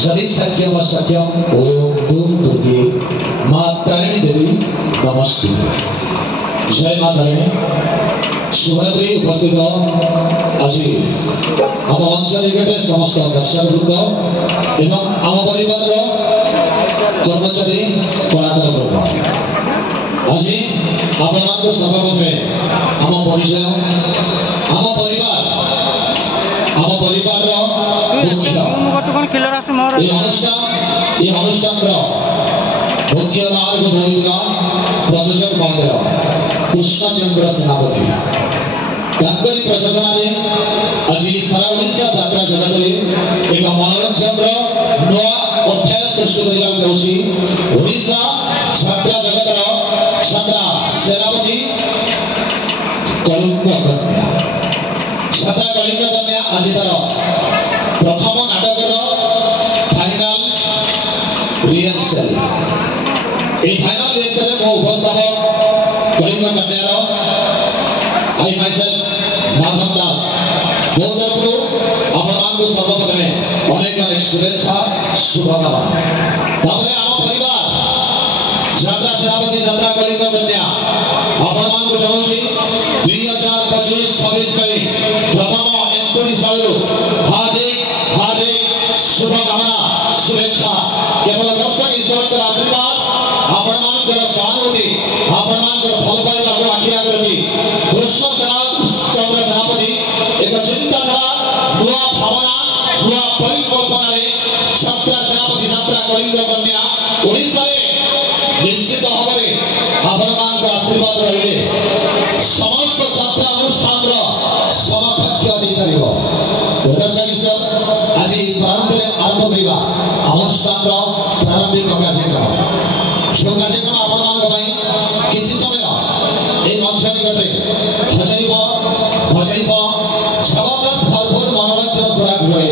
जदि सत्यम सत्यम ओम दुम दुर्गे माँ तारिणी देवी नमस्ते। जय माँ तारिणी। शुभरात्रि उपस्थित आज आम अंचल निकटे समस्त दर्शक वृंद एवं आम परिवार कर्मचारी कलाकार वर्ग आज आपण सभापति आम परिचय आम परिवार मुख्य अनुष्ठान मुख्य प्रशासक महोदय कृष्णचंद्र सेनापति प्रशासन आज सारा ओडिशा छात्र जगत एक मनोरंजन नया अध्याय सृष्टि करने ओडिशा छात्र जगतर छात्रा सेनापति कलिंग कन्या छात्रा कलिंग कन्या आज तार प्रथम Natkar final rehearsal final rehearsal मो उपस्थापक कलिंग कन्यार आई माइसेल्फ माधव दास मो तरफ आपण सर्वप्रथम अनेक शुभेच्छा शुभकामना तापर आम परिवार छात्रा सेनापति छात्रा कलिंग कन्या आपण जनाऊँ 2025-26 प्रथम एंटोनी सालू हार्दिक हार्दिक शुभकामना शुभेच्छा केवल दर्शक ईश्वर आशीर्वाद आपण सहानुभूति आपण भल पाइबा आखि आगे रखी कृष्ण चंद्र सेनापति एक चिंताधारा नुआ भावना नुआ परिकल्पना छात्रा सेनापति छात्रा कलिंग कन्या ओडिशा निश्चित भाव में आपण आशीर्वाद रही समस्त छात्र अनुष्ठान समकक्ष अधिकारी आज प्रारंभ करवा अनुष्ठान प्रारंभिक कार्यक्रम जो कार्यक्रम आपण किसी समय ये मंच निकटे हजाइब जबरदस्त भरपूर मनोरंजन खुराक जोड़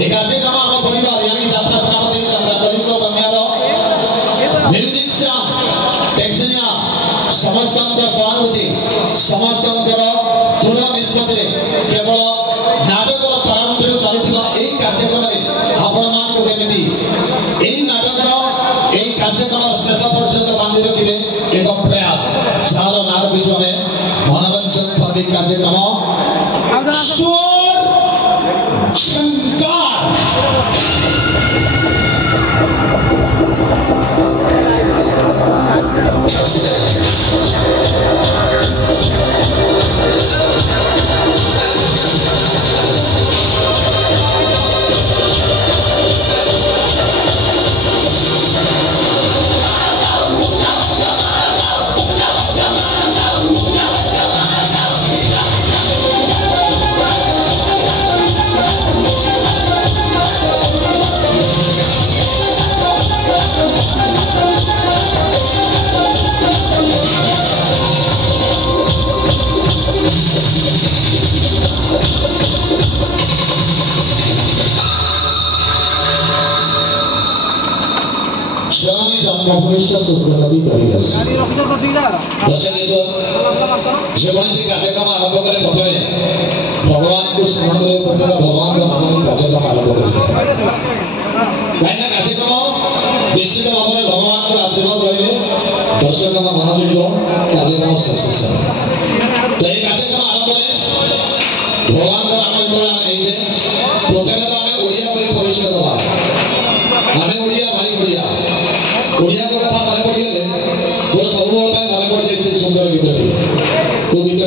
ये कार्यक्रम आम परिवार यानी छात्रा सेनापति छात्रा कलिंग कन्यार म्यूजिशियन टेक्निशियन समस्त सहानुभूति समस्त दृढ़ निष्पत्ति केवल नाटक प्रारंभ चलती कार्यक्रम आपण नाटक कार्यक्रम शेष पर्यंत बांधि रखिए एक प्रयास जार नार विषय मनोरंजन धार्मिक कार्यक्रम कार्यक्रम आरंभ करे प्रथम भगवान को स्मरण भगवान का नाम कार्यक्रम आरंभ कर कार्यक्रम निश्चित भाव में भगवान का आशीर्वाद रही दर्शक मन जुड़ कार्यक्रम सक्सेस तो ये कार्यक्रम आरंभ भगवान का नाम जो प्रथम तो आम ओडिया परिचय दबा आम ओडिया भारी ओडिया ओडिया को कथा मन पड़गले वो सब मन पड़ जाए सुंदर गीत वो गीत